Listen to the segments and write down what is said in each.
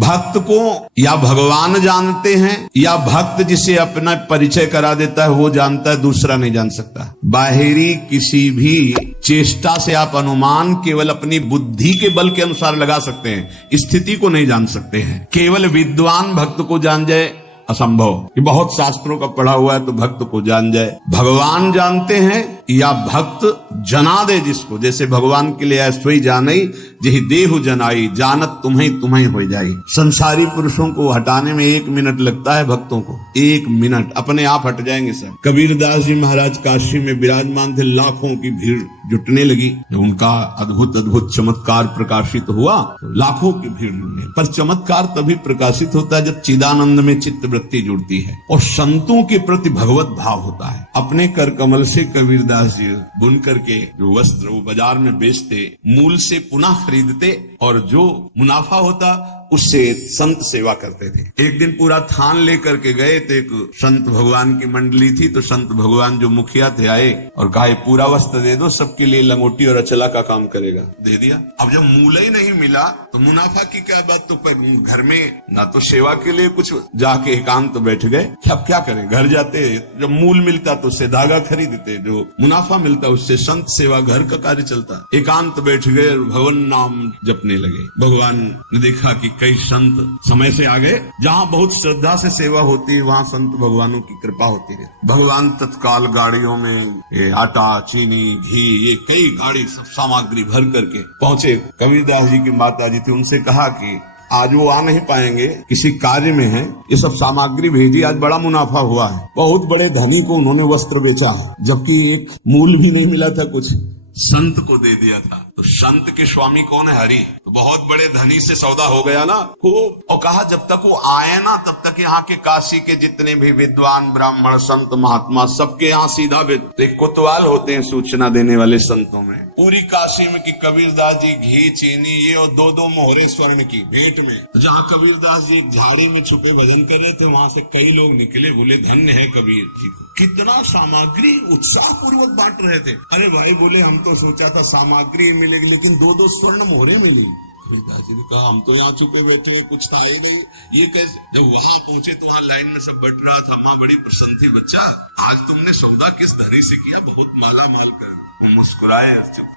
भक्त को या भगवान जानते हैं या भक्त जिसे अपना परिचय करा देता है वो जानता है, दूसरा नहीं जान सकता। बाहरी किसी भी चेष्टा से आप अनुमान केवल अपनी बुद्धि के बल के अनुसार लगा सकते हैं, स्थिति को नहीं जान सकते हैं। केवल विद्वान भक्त को जान जाए असंभव। ये बहुत शास्त्रों का पढ़ा हुआ है तो भक्त को जान जाए। भगवान जानते हैं या भक्त जना दे जिसको, जैसे भगवान के लिए ऐसो ही जाने जही देहु जनाई, जानत तुम्हें तुम्हें हो जाई। संसारी पुरुषों को हटाने में 1 मिनट लगता है, भक्तों को 1 मिनट, अपने आप हट जाएंगे सब। कबीरदास जी महाराज काशी में विराजमान थे, लाखों की भीड़ जुटने लगी। जब उनका अद्भुत अद्भुत चमत्कार प्रकाशित हुआ तो लाखों की भीड़ जुटने, पर चमत्कार तभी प्रकाशित होता है जब चिदानंद में चित्त वृत्ति जुड़ती है और संतों के प्रति भगवत भाव होता है। अपने कर कमल से कबीरदास जी बुन करके जो वस्त्र वो बाजार में बेचते, मूल से पुनः खरीदते और जो मुनाफा होता उससे संत सेवा करते थे। एक दिन पूरा थान लेकर के गए तो एक संत भगवान की मंडली थी, तो संत भगवान जो मुखिया थे आए और कहा पूरा वस्त्र दे दो, सबके लिए लंगोटी और अचला का काम करेगा। दे दिया। अब जब मूल ही नहीं मिला तो मुनाफा की क्या बात, तो घर में ना तो सेवा के लिए कुछ, जाके एकांत तो बैठ गए। अब क्या करें, घर जाते जब मूल मिलता तो उससे धागा खरीदते, जो मुनाफा मिलता उससे संत सेवा घर का कार्य चलता। एकांत बैठ गए, भगवान नाम जपने लगे। भगवान ने देखा कि कई संत समय से आ गए, जहाँ बहुत श्रद्धा से सेवा होती है वहाँ संत भगवानों की कृपा होती है। भगवान तत्काल गाड़ियों में आटा, चीनी, घी, ये कई गाड़ी सब सामग्री भर करके पहुंचे। कबीरदास जी की माता जी थी, उनसे कहा कि आज वो आ नहीं पाएंगे, किसी कार्य में है, ये सब सामग्री भेजी, आज बड़ा मुनाफा हुआ है। बहुत बड़े धनी को उन्होंने वस्त्र बेचा है, जबकि एक मूल भी नहीं मिला था, कुछ संत को दे दिया था। तो संत के स्वामी कौन है? हरि। तो बहुत बड़े धनी से सौदा हो गया ना खूब। और कहा जब तक वो आए ना तब तक यहाँ के काशी के जितने भी विद्वान ब्राह्मण संत महात्मा सबके यहाँ सीधा कोतवाल होते हैं सूचना देने वाले संतों में, पूरी काशी में कि कबीरदास जी घी, चीनी ये और 2-2 मोहरे स्वर्ण की भेंट में। तो जहाँ कबीरदास जी झाड़ी में छुपे भजन कर रहे थे वहां से कई लोग निकले, बोले धन्य है कबीर जी। कितना सामग्री उत्साह पूर्वक बांट रहे थे। अरे भाई बोले हम तो सोचा था सामग्री मिलेगी, लेकिन 2-2 स्वर्ण मोहरे मिली। दादी ने कहा हम तो यहाँ छुपे बैठे हैं, कुछ था ही नहीं, ये कैसे? जब वहां पहुंचे तो वहां लाइन में सब बैठ रहा था। माँ बड़ी प्रसन्न थी, बच्चा आज तुमने सौदा किस धनी से किया, बहुत माला माल कर। मुस्कुराए,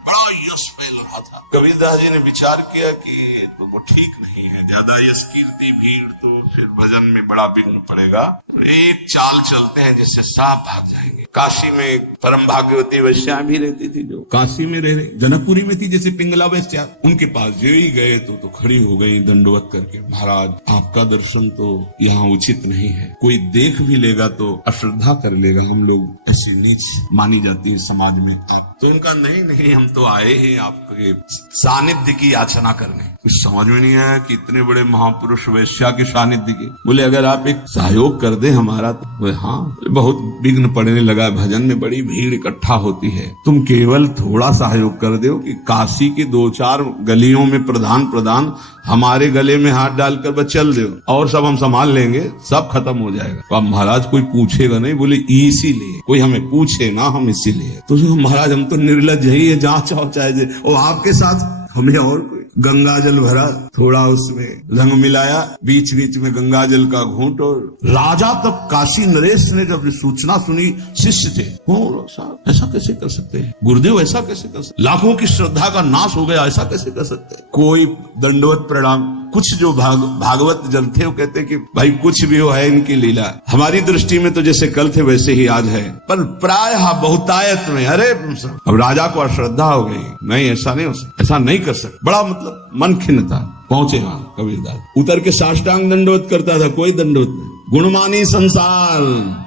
बड़ा यश फैल रहा था। कबीरदास जी ने विचार किया कि तो वो ठीक नहीं है, ज्यादा यश कीर्ति भीड़ तो फिर भजन में बड़ा विघ्न पड़ेगा। एक चाल चलते हैं जिससे साफ भाग जाएंगे। काशी में परम भाग्यवती वैश्या भी रहती थी, जो काशी में रह रहे, जनकपुरी में थी जैसे पिंगला वैश्या, उनके पास जो ही गए तो खड़ी हो गई दंडवत करके, महाराज आपका दर्शन तो यहाँ उचित नहीं है, कोई देख भी लेगा तो अश्रद्धा कर लेगा, हम लोग ऐसी नीच मानी जाती है समाज में। आप तो उनका नहीं हम तो आए हैं आपके सानिध्य की याचना करने। कुछ समझ में नहीं आया कि इतने बड़े महापुरुष वैश्या के सानिध्य के। बोले अगर आप एक सहयोग कर दे हमारा तो। हाँ, बहुत विघ्न पड़ने लगा, भजन में बड़ी भीड़ इकट्ठा होती है, तुम केवल थोड़ा सहयोग कर दो कि काशी के 2-4 गलियों में प्रधान हमारे गले में हाथ डालकर बस चल दो और सब हम संभाल लेंगे, सब खत्म हो जाएगा। तो अब महाराज कोई पूछेगा नहीं। बोले इसीलिए कोई हमें पूछे ना, हम इसीलिए। तो महाराज हम तो निर्लज ही है, जहाँ चाहो चाहे, और आपके साथ हमें और कोई। गंगा जल भरा, थोड़ा उसमें रंग मिलाया, बीच बीच में गंगा जल का घूंट। और राजा तब काशी नरेश ने जब सूचना सुनी, शिष्य थे, साहब ऐसा कैसे कर सकते हैं, गुरुदेव ऐसा कैसे कर सकते, लाखों की श्रद्धा का नाश हो गया, ऐसा कैसे कर सकते हैं। कोई दंडवत प्रणाम। कुछ जो भागवत जन थे वो कहते कि भाई कुछ भी हो है इनकी लीला, हमारी दृष्टि में तो जैसे कल थे वैसे ही आज है, पर प्रायः बहुतायत में अरे अब राजा को अश्रद्धा हो गई, नहीं ऐसा नहीं हो सकता, ऐसा नहीं कर सकता। बड़ा मतलब मन खिन्न था। पहुंचे वहां कबीरदास, उतर के साष्टांग दंडवत करता था, कोई दंडवत नहीं। गुणमानी संसार,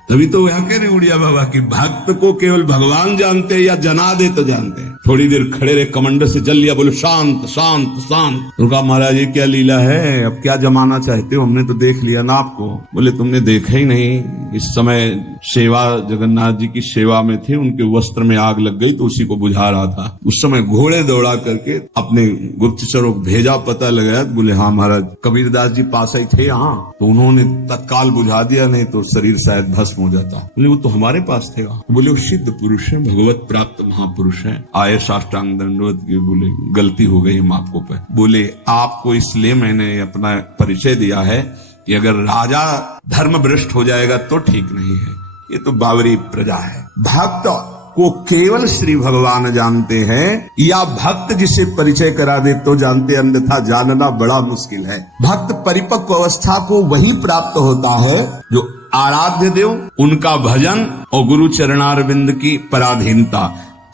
तभी तो वह कह रहे उड़िया बाबा की भक्त को केवल भगवान जानते या जना दे तो जानते। थोड़ी देर खड़े रहे, कमंडर से जल लिया, बोले शांत शांत शांत। तो कहा महाराज ये क्या लीला है, अब क्या जमाना चाहते हो, हमने तो देख लिया ना आपको। बोले तुमने देखा ही नहीं, इस समय सेवा जगन्नाथ जी की सेवा में थे, उनके वस्त्र में आग लग गई तो उसी को बुझा रहा था। उस समय घोड़े दौड़ा करके अपने गुप्तचरों को भेजा, पता लगाया बुझाया? बोले हाँ महाराज, कबीरदास जी पास ही थे यहाँ, तो उन्होंने तत्काल बुझा दिया, नहीं तो शरीर शायद भस्म हो जाता। बोले वो तो हमारे पास थे। बोले वो सिद्ध पुरुष है, भगवत प्राप्त महापुरुष है, आए साष्टांग दंडवत के। बोले गलती हो गई हम आपको पे। बोले आपको इसलिए मैंने अपना परिचय दिया है कि अगर राजा धर्म भ्रष्ट हो जाएगा तो ठीक नहीं है, ये तो बावरी प्रजा है। भक्त को केवल श्री भगवान जानते हैं, या भक्त जिसे परिचय करा दे तो जानते, अन्यथा जानना बड़ा मुश्किल है। भक्त परिपक्व अवस्था को वही प्राप्त होता है जो आराध्य देव, उनका भजन और गुरु चरणारविंद की पराधीनता,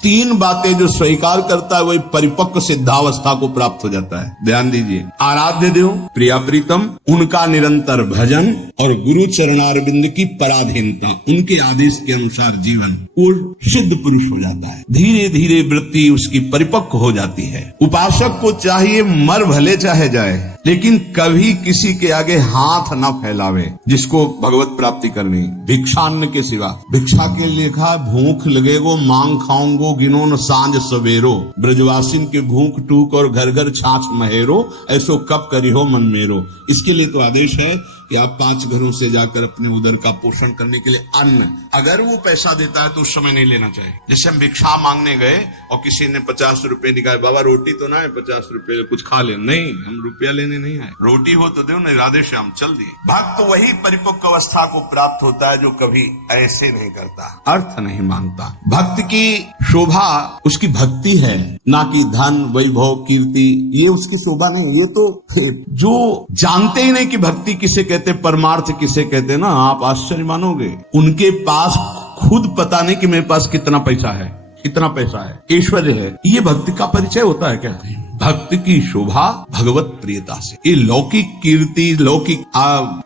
तीन बातें जो स्वीकार करता है वही परिपक्व सिद्धावस्था को प्राप्त हो जाता है। ध्यान दीजिए, आराध्य देव, प्रिया प्रीतम, उनका निरंतर भजन और गुरु चरणारविंद की पराधीनता, उनके आदेश के अनुसार जीवन, वो सिद्ध पुरुष हो जाता है। धीरे धीरे वृत्ति उसकी परिपक्व हो जाती है। उपासक को चाहिए मर भले चाहे जाए, लेकिन कभी किसी के आगे हाथ न फैलावे। जिसको भगवत प्राप्ति करनी, भिक्षान्न के सिवा, भिक्षा के लिखा भूख लगेगो मांग खाऊंगो गिनो न सांझ सवेरो, ब्रजवासिन के भूख टूक और घर घर छाछ महेरो, ऐसो कब करी हो मन मेरो। इसके लिए तो आदेश है कि आप 5 घरों से जाकर अपने उदर का पोषण करने के लिए अन्न, अगर वो पैसा देता है तो उस समय नहीं लेना चाहिए। जैसे हम भिक्षा मांगने गए और किसी ने 50 रुपए निकाले, बाबा रोटी तो ना है, 50 रुपए कुछ खा ले, नहीं, हम रुपया लेने नहीं आए, रोटी हो तो दो ना, राधे श्याम चल दिए। भक्त तो वही परिपक्व अवस्था को प्राप्त होता है जो कभी ऐसे नहीं करता, अर्थ नहीं मानता। भक्त की शोभा उसकी भक्ति है, ना कि धन वैभव कीर्ति, ये उसकी शोभा नहीं। ये तो जो जानते ही नहीं कि भक्ति किसे कहते, परमार्थ किसे कहते ना, आप आश्चर्य मानोगे। उनके पास खुद पता नहीं कि मेरे पास कितना पैसा है, कितना पैसा है, ऐश्वर्य है, ये भक्ति का परिचय होता है क्या? भक्त की शोभा भगवत प्रियता से। ये लौकिक कीर्ति, लौकिक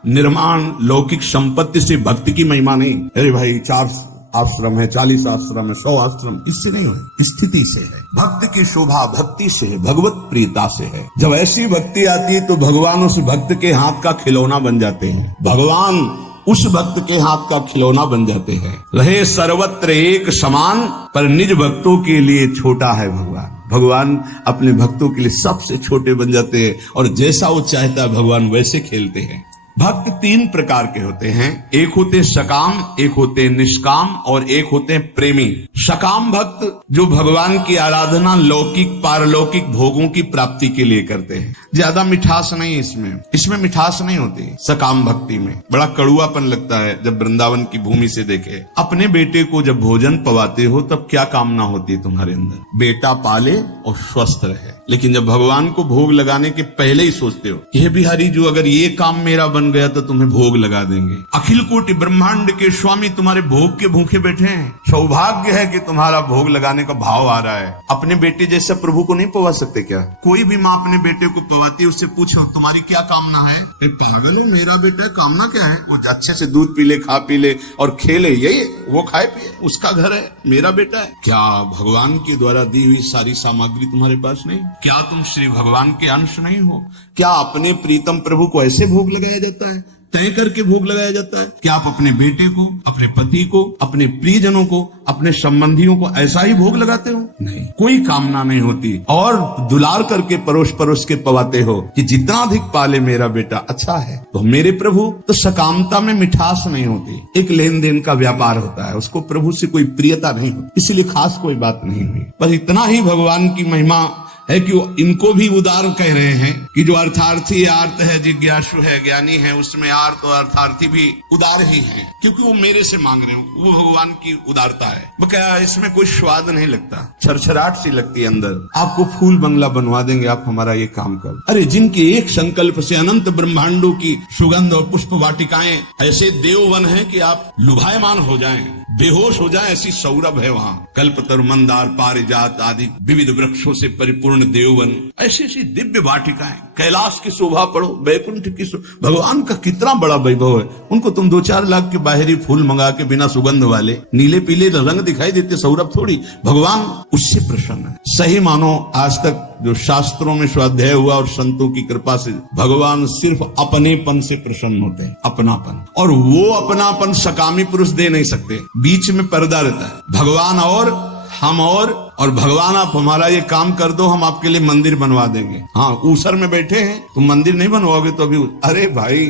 निर्माण, लौकिक संपत्ति से भक्ति की महिमा नहीं। अरे भाई 4 आश्रम है, 40 आश्रम है, 100 आश्रम, इससे नहीं है, स्थिति से है। भक्त की शोभा भक्ति से है, भगवत प्रियता से है। जब ऐसी भक्ति आती है तो भगवान उस भक्त के हाथ का खिलौना बन जाते हैं, भगवान उस भक्त के हाथ का खिलौना बन जाते हैं। रहे सर्वत्र एक समान, पर निज भक्तों के लिए छोटा है भगवान। भगवान अपने भक्तों के लिए सबसे छोटे बन जाते हैं, और जैसा वो चाहता है भगवान वैसे खेलते हैं। भक्त 3 प्रकार के होते हैं, एक होते सकाम, एक होते निष्काम और एक होते प्रेमी। सकाम भक्त जो भगवान की आराधना लौकिक पारलौकिक भोगों की प्राप्ति के लिए करते हैं। ज्यादा मिठास नहीं इसमें मिठास नहीं होती। सकाम भक्ति में बड़ा कड़ुआपन लगता है। जब वृंदावन की भूमि से देखे, अपने बेटे को जब भोजन पवाते हो तब क्या कामना होती है तुम्हारे अंदर? बेटा पाले और स्वस्थ रहे। लेकिन जब भगवान को भोग लगाने के पहले ही सोचते हो, हे बिहारी जो अगर ये काम मेरा बन गया तो तुम्हें भोग लगा देंगे। अखिल कोटि ब्रह्मांड के स्वामी तुम्हारे भोग के भूखे बैठे हैं। सौभाग्य है कि तुम्हारा भोग लगाने का भाव आ रहा है। अपने बेटे जैसा प्रभु को नहीं पवा सकते क्या? कोई भी माँ अपने बेटे को पवाती है, उससे पूछो तुम्हारी क्या कामना है? पागल हो, मेरा बेटा कामना क्या है? वो अच्छे से दूध पी ले, खा पी ले और खेले, यही वो खाए पिए, उसका घर है, मेरा बेटा है। क्या भगवान के द्वारा दी हुई सारी सामग्री तुम्हारे पास नहीं? क्या तुम श्री भगवान के अंश नहीं हो? क्या अपने प्रीतम प्रभु को ऐसे भोग लगाया जाता है, तय करके भोग लगाया जाता है? क्या आप अपने बेटे को, अपने पति को, अपने प्रियजनों को, अपने संबंधियों को ऐसा ही भोग लगाते हो? नहीं, कोई कामना नहीं होती। और दुलार करके परोस परोस के पवाते हो कि जितना अधिक पाले मेरा बेटा अच्छा है। तो मेरे प्रभु तो सकामता में मिठास नहीं होती, एक लेन देन का व्यापार होता है, उसको प्रभु से कोई प्रियता नहीं होती, इसीलिए खास कोई बात नहीं हुई। बस इतना ही भगवान की महिमा है कि वो इनको भी उदार कह रहे हैं कि जो अर्थार्थी आर्त है, जिज्ञासु है, ज्ञानी है, उसमें आर्त और अर्थार्थी भी उदार ही हैं, क्योंकि वो मेरे से मांग रहे हो। वो भगवान की उदारता है। क्या इसमें कोई स्वाद नहीं लगता, छरछराहट सी लगती है अंदर। आपको फूल बंगला बनवा देंगे, आप हमारा ये काम कर। अरे जिनके एक संकल्प से अनंत ब्रह्मांडों की सुगंध और पुष्प वाटिकाएं ऐसे देववन है कि आप लुभायमान हो जाएं, बेहोश हो जाए, ऐसी सौरभ है वहाँ। कल्पतरु, मंदार, पारिजात आदि विविध वृक्षों से परिपूर्ण देववन, ऐसी ऐसी दिव्य वाटिकाएं। कैलाश की शोभा पढ़ो, बैकुंठ की भगवान का कितना बड़ा वैभव है। उनको तुम 2-4 लाख के बाहरी फूल मंगा के बिना सुगंध वाले नीले पीले रंग दिखाई देते, सौरभ थोड़ी। भगवान उससे प्रसन्न है। सही मानो आज तक जो शास्त्रों में स्वाध्याय हुआ और संतों की कृपा से भगवान सिर्फ अपनेपन से प्रसन्न होते हैं, अपनापन। और वो अपनापन सकामी पुरुष दे नहीं सकते, बीच में पर्दा रहता है। भगवान और हम और भगवान आप हमारा ये काम कर दो, हम आपके लिए मंदिर बनवा देंगे। हाँ, ऊसर में बैठे हैं, तुम मंदिर नहीं बनवाओगे तो अभी, अरे भाई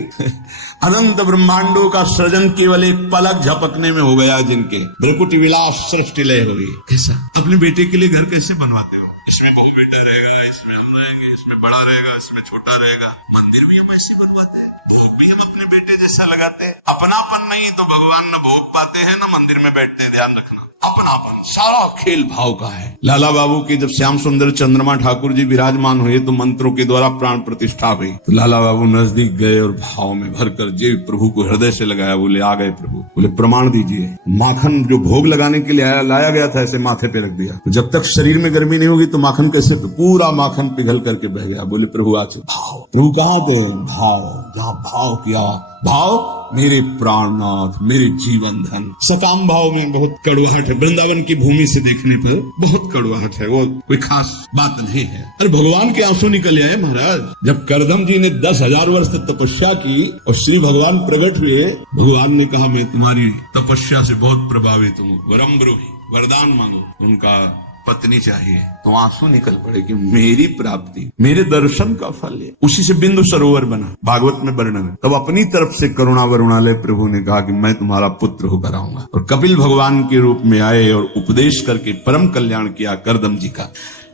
अनंत ब्रह्मांडों का सृजन केवल एक पलक झपकने में हो गया जिनके, भ्रकुटी विलास सृष्टि लय हुई। कैसा अपने बेटे के लिए घर कैसे बनवाते हो? इसमें बहु बेटा रहेगा, इसमें हम रहेंगे, इसमें बड़ा रहेगा, इसमें छोटा रहेगा। मंदिर भी हम ऐसे बनवाते हैं, भोग भी हम अपने बेटे जैसा लगाते हैं। अपनापन नहीं तो भगवान न भोग पाते हैं न मंदिर में बैठते हैं। ध्यान रखना, अपनापन सारा खेल भाव का है। लाला बाबू के जब श्याम सुंदर चंद्रमा ठाकुर जी विराजमान हुए तो मंत्रों के द्वारा प्राण प्रतिष्ठा हुई, तो लाला बाबू नजदीक गए और भाव में भरकर जे प्रभु को हृदय से लगाया। बोले आ गए प्रभु, बोले प्रमाण दीजिए। माखन जो भोग लगाने के लिए लाया गया था ऐसे माथे पे रख दिया, तो जब तक शरीर में गर्मी नहीं होगी तो माखन कैसे, तो पूरा माखन पिघल करके बह गया। बोले प्रभु आज भाव, प्रभु कहाँ थे? भाव, जहाँ भाव किया, भाव मेरे प्राणनाथ, मेरे जीवन धन। सकाम भाव में बहुत कड़वाहट है, वृंदावन की भूमि से देखने पर बहुत कड़वाहट है, वो कोई खास बात नहीं है। अरे भगवान के आंसू निकल आए महाराज। जब करदम जी ने 10,000 वर्ष तक तपस्या की और श्री भगवान प्रकट हुए, भगवान ने कहा मैं तुम्हारी तपस्या से बहुत प्रभावित हूँ, वरम ब्रूहि, वरदान मांगो। उनका पत्नी चाहिए, तो आंसू निकल पड़े कि मेरी प्राप्ति, मेरे दर्शन का फल है। उसी से बिंदु सरोवर बना, भागवत में वर्णन है। तब अपनी तरफ से करुणा वरुणालय प्रभु ने कहा कि मैं तुम्हारा पुत्र होकर आऊंगा, और कपिल भगवान के रूप में आए और उपदेश करके परम कल्याण किया करदम जी का।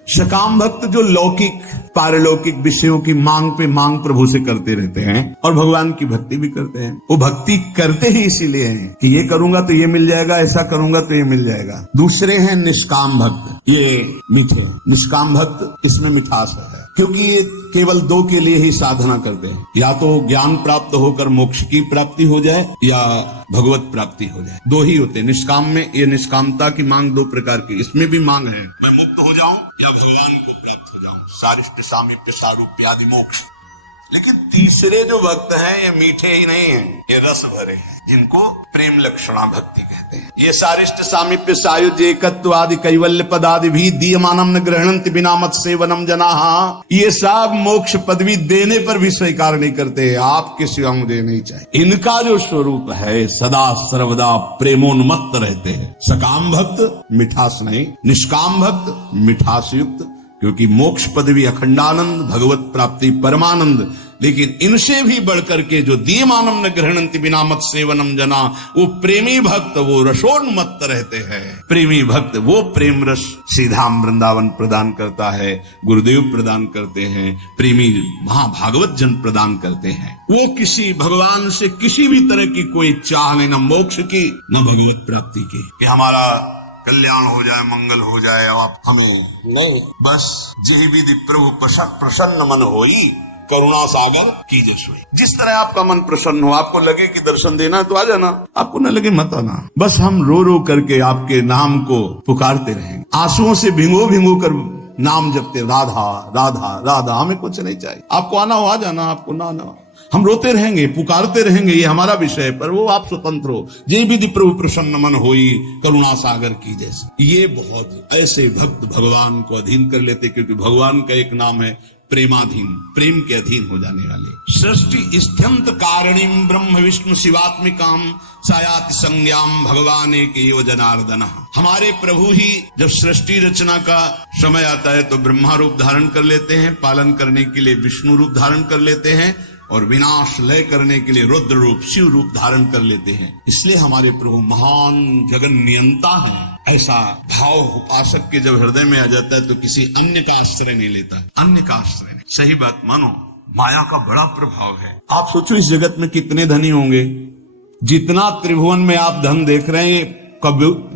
सकाम भक्त जो लौकिक पारलौकिक विषयों की मांग पे मांग प्रभु से करते रहते हैं और भगवान की भक्ति भी करते हैं। वो भक्ति करते ही इसीलिए हैं कि ये करूंगा तो ये मिल जाएगा, ऐसा करूंगा तो ये मिल जाएगा। दूसरे हैं निष्काम भक्त, ये मीठे। निष्काम भक्त, इसमें मिठास है, क्योंकि ये केवल दो के लिए ही साधना करते हैं, या तो ज्ञान प्राप्त होकर मोक्ष की प्राप्ति हो जाए या भगवत प्राप्ति हो जाए, दो ही होते हैं। निष्काम में ये निष्कामता की मांग दो प्रकार की, इसमें भी मांग है मैं मुक्त हो जाऊं या भगवान को प्राप्त हो जाऊं, सारिष्ट सामीप्य सारूप्य आदि मोक्ष। लेकिन तीसरे जो भक्त हैं ये मीठे ही नहीं हैं, ये रस भरे हैं, जिनको प्रेम लक्षणा भक्ति कहते हैं। ये सारिष्ट सामीप्य सायुज्य एकत्व आदि कैवल्य पदादि भी दीयमानम न ग्रहणन्ति बिना मत सेवनम जनाः, ये सब मोक्ष पदवी देने पर भी स्वीकार नहीं करते, आपके सिवा मुझे नहीं चाहिए। इनका जो स्वरूप है सदा सर्वदा प्रेमोन्मत्त रहते हैं। सकाम भक्त मिठास नहीं, निष्काम भक्त मिठास युक्त, क्योंकि मोक्ष पदवी अखंडानंद, भगवत प्राप्ति परमानंद। लेकिन इनसे भी बढ़कर के जो दीयमानम न ग्रहणन्ति बिना मत सेवनम जना, वो प्रेमी भक्त वो रसोन्मत्त रहते हैं। प्रेमी भक्त वो प्रेम रस सीधाम वृंदावन प्रदान करता है, गुरुदेव प्रदान करते हैं, प्रेमी महाभागवत जन प्रदान करते हैं। वो किसी भगवान से किसी भी तरह की कोई चाह नहीं, न मोक्ष की न भगवत प्राप्ति की, कि हमारा कल्याण हो जाए, मंगल हो जाए, आप हमें नहीं, बस जही विधि प्रभु प्रसन्न मन होई, करुणा सागर कीजो सोई। जिस तरह आपका मन प्रसन्न हो, आपको लगे कि दर्शन देना तो आ जाना, आपको न लगे मत आना। बस हम रो रो करके आपके नाम को पुकारते रहेंगे, आंसुओं से भिंगो भिंगो कर नाम जपते, राधा राधा राधा। हमें कुछ नहीं चाहिए, आपको आना हो आ जाना, आपको ना आना हम रोते रहेंगे, पुकारते रहेंगे, ये हमारा विषय, पर वो आप स्वतंत्र हो। जय विधि प्रभु प्रसन्न मन होई, करुणा सागर की जैसे। ये बहुत ऐसे भक्त भगवान को अधीन कर लेते, क्योंकि भगवान का एक नाम है प्रेमाधीन, प्रेम के अधीन हो जाने वाले। सृष्टि स्त्यंत कारणीम ब्रह्म विष्णु शिवात्मिकाम सायाति संज्ञाम भगवान एक एव जनार्दन। हमारे प्रभु ही जब सृष्टि रचना का समय आता है तो ब्रह्मा रूप धारण कर लेते हैं, पालन करने के लिए विष्णु रूप धारण कर लेते हैं, और विनाश लय करने के लिए रुद्र रूप शिव रूप धारण कर लेते हैं। इसलिए हमारे प्रभु महान जगन नियंता है। ऐसा भाव उपासक के जब हृदय में आ जाता है तो किसी अन्य का आश्रय नहीं लेता, अन्य का आश्रय नहीं। सही बात मानो, माया का बड़ा प्रभाव है। आप सोचो इस जगत में कितने धनी होंगे, जितना त्रिभुवन में आप धन देख रहे हैं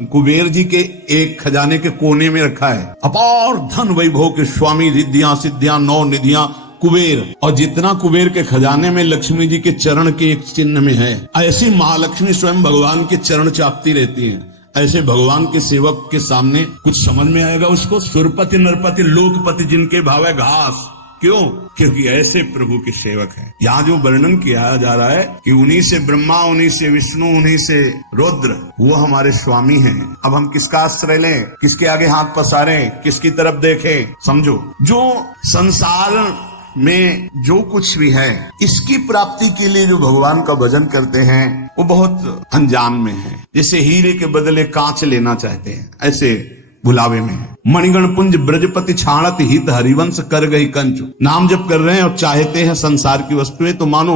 कुबेर जी के एक खजाने के कोने में रखा है। अपार धन वैभव के स्वामी, रिद्धियां सिद्धियां नौ निधियां कुबेर, और जितना कुबेर के खजाने में लक्ष्मी जी के चरण के एक चिन्ह में है, ऐसी महालक्ष्मी स्वयं भगवान के चरण चापती रहती हैं। ऐसे भगवान के सेवक के सामने कुछ समझ में आएगा उसको? सुरपति नरपति लोकपति जिनके भाव है घास। क्यों? क्योंकि ऐसे प्रभु के सेवक हैं। यहाँ जो वर्णन किया जा रहा है कि उन्हीं से ब्रह्मा, उन्हीं से विष्णु, उन्हीं से रुद्र, वो हमारे स्वामी हैं। अब हम किसका आश्रय लें, किसके आगे हाथ पसारें, किसकी तरफ देखें? समझो, जो संसार में जो कुछ भी है, इसकी प्राप्ति के लिए जो भगवान का भजन करते हैं वो बहुत अनजान में है। जैसे हीरे के बदले कांच लेना चाहते हैं, ऐसे भुलावे में है। मणिगण पुंज ब्रजपति छाणत हित हरिवंश कर गई कंचु। नाम जप कर रहे हैं और चाहते हैं संसार की वस्तुएं, तो मानो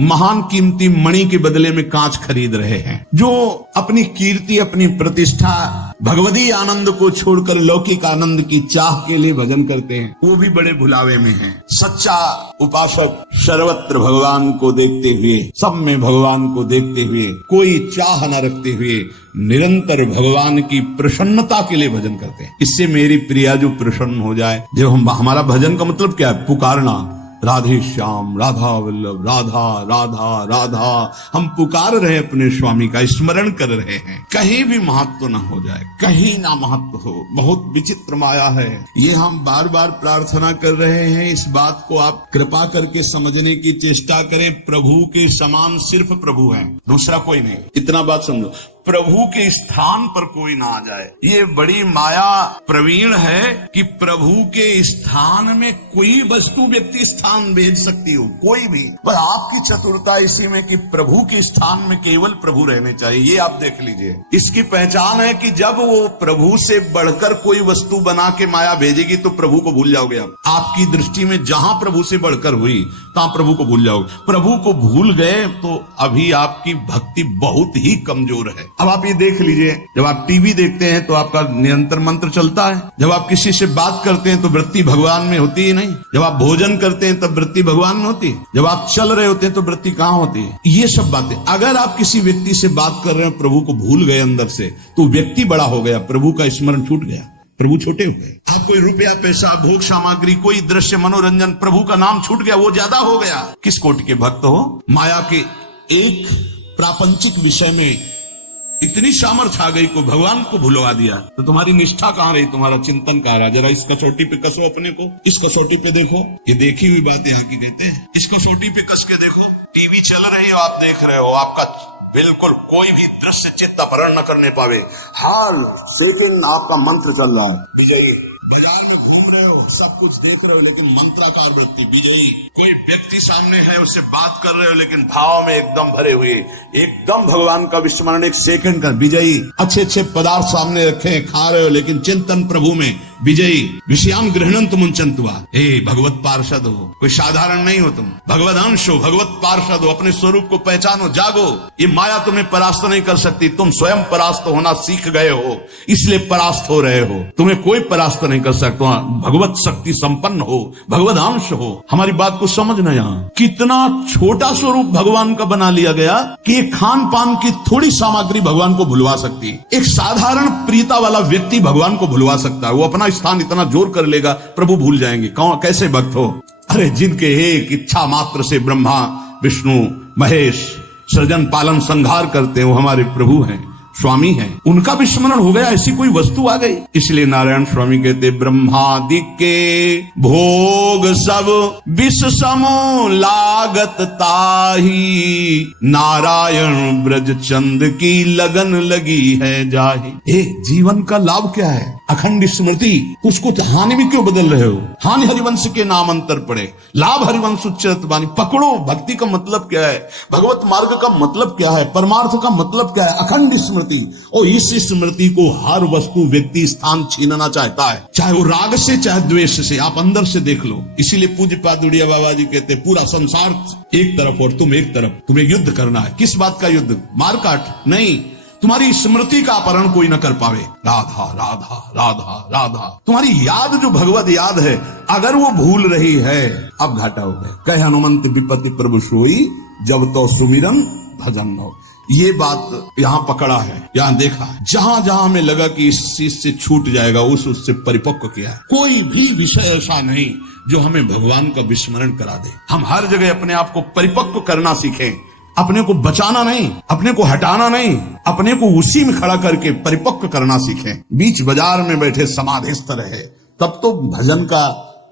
महान कीमती मणि के बदले में कांच खरीद रहे हैं। जो अपनी कीर्ति, अपनी प्रतिष्ठा, भगवदी आनंद को छोड़कर लौकिक आनंद की चाह के लिए भजन करते हैं, वो भी बड़े भुलावे में हैं। सच्चा उपासक सर्वत्र भगवान को देखते हुए, सब में भगवान को देखते हुए, कोई चाह न रखते हुए निरंतर भगवान की प्रसन्नता के लिए भजन करते हैं। इससे मेरी प्रिया जो प्रसन्न हो जाए। जब हमारा भजन का मतलब क्या है? पुकारना, राधे श्याम, राधा वल्लभ, राधा राधा राधा। हम पुकार रहे अपने स्वामी का, स्मरण कर रहे हैं। कहीं भी महत्व न हो जाए, कहीं ना महत्व हो। बहुत विचित्र माया है ये। हम बार बार प्रार्थना कर रहे हैं, इस बात को आप कृपा करके समझने की चेष्टा करें। प्रभु के समान सिर्फ प्रभु है, दूसरा कोई नहीं। इतना बात समझो, प्रभु के स्थान पर कोई ना आ जाए। ये बड़ी माया प्रवीण है कि प्रभु के स्थान में कोई वस्तु, व्यक्ति स्थान भेज सकती हो, कोई भी। पर आपकी चतुरता इसी में कि प्रभु के स्थान में केवल प्रभु रहने चाहिए। ये आप देख लीजिए। इसकी पहचान है कि जब वो प्रभु से बढ़कर कोई वस्तु बना के माया भेजेगी तो प्रभु को भूल जाओगे। आप आपकी दृष्टि में जहां प्रभु से बढ़कर हुई तहां प्रभु को भूल जाओगे। प्रभु को भूल गए तो अभी आपकी भक्ति बहुत ही कमजोर है। अब आप ये देख लीजिए, जब आप टीवी देखते हैं तो आपका निरंतर मंत्र चलता है। जब आप किसी से बात करते हैं तो वृत्ति भगवान में होती है नहीं। जब आप भोजन करते हैं तब वृत्ति भगवान में होती है। जब आप चल रहे होते हैं तो वृत्ति कहाँ होती है? ये सब बातें। अगर आप किसी व्यक्ति से बात कर रहे हैं, प्रभु को भूल गए अंदर से, तो व्यक्ति बड़ा हो गया, प्रभु का स्मरण छूट गया, प्रभु छोटे हो गए। आप कोई रुपया, पैसा, भोग सामग्री, कोई दृश्य, मनोरंजन, प्रभु का नाम छूट गया, वो ज्यादा हो गया। किस कोटि के भक्त हो? माया के एक प्रापंचिक विषय में इतनी सामर्थ्य आ गई को भगवान को भुलवा दिया, तो तुम्हारी निष्ठा कहाँ रही? तुम्हारा चिंतन कहाँ रहा? जरा इस कसौटी पे कसो अपने को। इस कसौटी पे देखो, ये देखी हुई बात यहाँ की कहते हैं। इस कसौटी पे कस के देखो। टीवी चल रही हो, आप देख रहे हो, आपका बिल्कुल कोई भी दृश्य चित्त अपहरण न करने पावे। हर सेकंड आपका मंत्र चल रहा है। विजयी बाजार में घूम रहे हो, सब कुछ देख रहे हो, लेकिन मंत्राकार वृत्ति विजयी। कोई व्यक्ति सामने है, उससे बात कर रहे हो, लेकिन भाव में एकदम भरे हुए, एकदम भगवान का विस्मरण एक सेकंड का विजयी। अच्छे अच्छे पदार्थ सामने रखे हैं, खा रहे हो, लेकिन चिंतन प्रभु में विजयी। विषयाम गृहणंत मुंचंतुआ। हे भगवत पार्षद हो, कोई साधारण नहीं हो तुम, भगवत अंश हो, भगवत पार्षद हो। अपने स्वरूप को पहचानो, जागो। ये माया तुम्हें परास्त नहीं कर सकती। तुम स्वयं परास्त होना सीख गए हो, इसलिए परास्त हो रहे हो। तुम्हें कोई परास्त नहीं कर सकता। भगवत शक्ति संपन्न हो, भगवत अंश हो। हमारी बात को समझना। यहाँ कितना छोटा स्वरूप भगवान का बना लिया गया कि एक खान पान की थोड़ी सामग्री भगवान को भुलवा सकती है। एक साधारण प्रियता वाला व्यक्ति भगवान को भुलवा सकता है। वो अपना स्थान इतना जोर कर लेगा, प्रभु भूल जाएंगे। कौन, कैसे भक्त हो? अरे जिनके एक इच्छा मात्र से ब्रह्मा विष्णु महेश सृजन पालन संहार करते हैं, वो हमारे प्रभु हैं, स्वामी हैं। उनका विस्मरण हो गया, ऐसी कोई वस्तु आ गई। इसलिए नारायण स्वामी कहते, ब्रह्मादि के भोग सब विष समो लागत ताही, नारायण ब्रज चंद की लगन लगी है जाही। जीवन का लाभ क्या है? अखंड स्मृति। उसको हानि भी क्यों बदल रहे हो? हानि हरिवंश के नाम अंतर पड़े, लाभ हरिवंश उच्चरत बानी। पकड़ो, भक्ति का मतलब क्या है, भगवत मार्ग का मतलब क्या है, परमार्थ का मतलब क्या है? अखंड स्मृति। और इस स्मृति को हर वस्तु व्यक्ति स्थान छीनना चाहता है, चाहे वो राग से चाहे द्वेष से। आप अंदर से देख लो। इसीलिए पूज्य पादुड़िया बाबा जी कहते, पूरा संसार एक तरफ और तुम एक तरफ, तुम्हें युद्ध करना है। किस बात का युद्ध? मारकाट नहीं, तुम्हारी स्मृति का अपहरण कोई न कर पावे। राधा राधा राधा राधा, तुम्हारी याद जो भगवत याद है, अगर वो भूल रही है, अब घाटा हो गया। कह हनुमंत विपत्ति प्रभु सोई, जब तो सुमिरन भजन हो। ये बात यहाँ पकड़ा है, यहाँ देखा। जहां जहां हमें लगा कि इस चीज से छूट जाएगा, उससे परिपक्व किया है। कोई भी विषय ऐसा नहीं जो हमें भगवान का विस्मरण करा दे। हम हर जगह अपने आप को परिपक्व करना सीखें। अपने को बचाना नहीं, अपने को हटाना नहीं, अपने को उसी में खड़ा करके परिपक्व करना सीखें। बीच बाजार में बैठे समाधिस्थ रहे, तब तो भजन का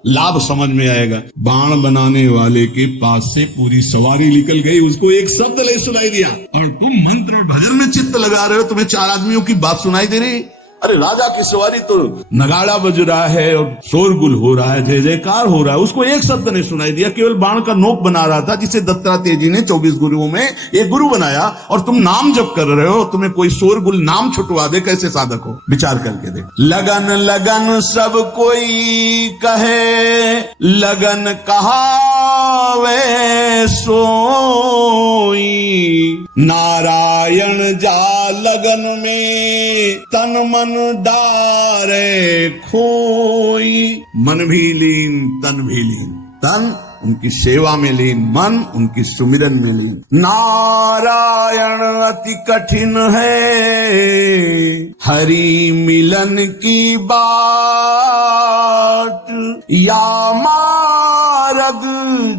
लाभ समझ में आएगा। बाण बनाने वाले के पास से पूरी सवारी निकल गई, उसको एक शब्द नहीं सुनाई दिया, और तुम मंत्र और भजन में चित्त लगा रहे हो, तुम्हें चार आदमियों की बात सुनाई दे रही। अरे राजा की सवारी तो नगाड़ा बज रहा है और शोरगुल हो रहा है, जय जयकार हो रहा है, उसको एक शब्द नहीं सुनाई दिया, केवल बाण का नोक बना रहा था, जिसे दत्तात्रेय जी ने 24 गुरुओं में एक गुरु बनाया। और तुम नाम जप कर रहे हो, तुम्हें कोई शोरगुल नाम छुटवा दे, कैसे साधक हो? विचार करके देख। लगन लगन सब कोई कहे, लगन कहावे सोई, नारायण जा लगन में तन मन डारे खोई। मन भी लीन तन भी लीन, तन उनकी सेवा में लीन, मन उनकी सुमिरन में लीन। नारायण अति कठिन है, हरि मिलन की बाट, या मार्ग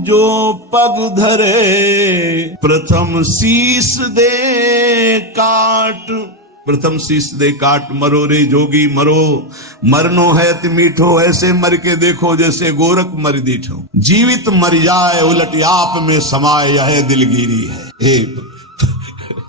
जो पग धरे, प्रथम शीस दे काट। प्रथम शीस दे काट, मरो रे जोगी मरो, मरनो है अति मीठो, ऐसे मर के देखो जैसे गोरख मर दीठो। जीवित मर जाए उलट आप में समाये, यह दिलगिरी है।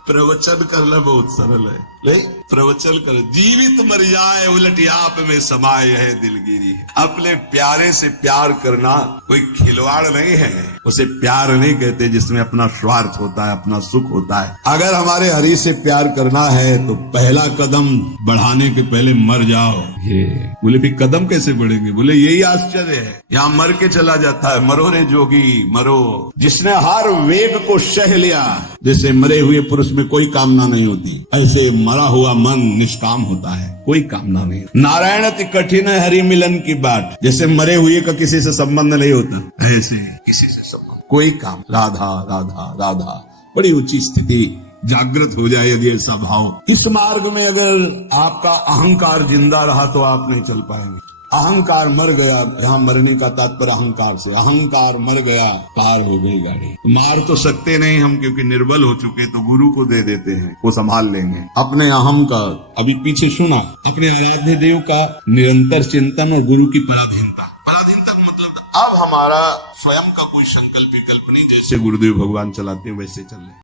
प्रवचन करना बहुत सरल है, नहीं प्रवचन कर, जीवित मर जाए उलट आप में समाये, यह दिलगिरी है। अपने प्यारे से प्यार करना कोई खिलवाड़ नहीं है, उसे प्यार नहीं कहते जिसमें अपना स्वार्थ होता है, अपना सुख होता है। अगर हमारे हरि से प्यार करना है तो पहला कदम बढ़ाने के पहले मर जाओ। ये बोले फिर कदम कैसे बढ़ेंगे? बोले यही आश्चर्य है, यहाँ मर के चला जाता है। मरो रे जोगी मरो, जिसने हर वेग को सह लिया, जैसे मरे हुए पुरुष में कोई कामना नहीं होती, ऐसे मरा हुआ मन निष्काम होता है, कोई कामना नहीं। नारायण अति कठिन है हरि मिलन की बाट, जैसे मरे हुए का किसी से संबंध नहीं होता, ऐसे किसी से संबंध कोई काम। राधा राधा राधा, बड़ी ऊंची स्थिति जागृत हो जाए यदि ऐसा भाव। इस मार्ग में अगर आपका अहंकार जिंदा रहा तो आप नहीं चल पाएंगे। अहंकार मर गया, यहाँ मरने का तात्पर्य अहंकार से, अहंकार मर गया, पार हो गई गाड़ी। मार तो सकते नहीं हम, क्योंकि निर्बल हो चुके, तो गुरु को दे देते हैं, वो संभाल लेंगे। अपने अहम का अभी पीछे सुना, अपने आराध्य देव का निरंतर चिंतन और गुरु की पराधीनता। पराधीनता मतलब अब हमारा स्वयं का कोई संकल्प विकल्प नहीं, जैसे गुरुदेव भगवान चलाते हैं वैसे चल रहे।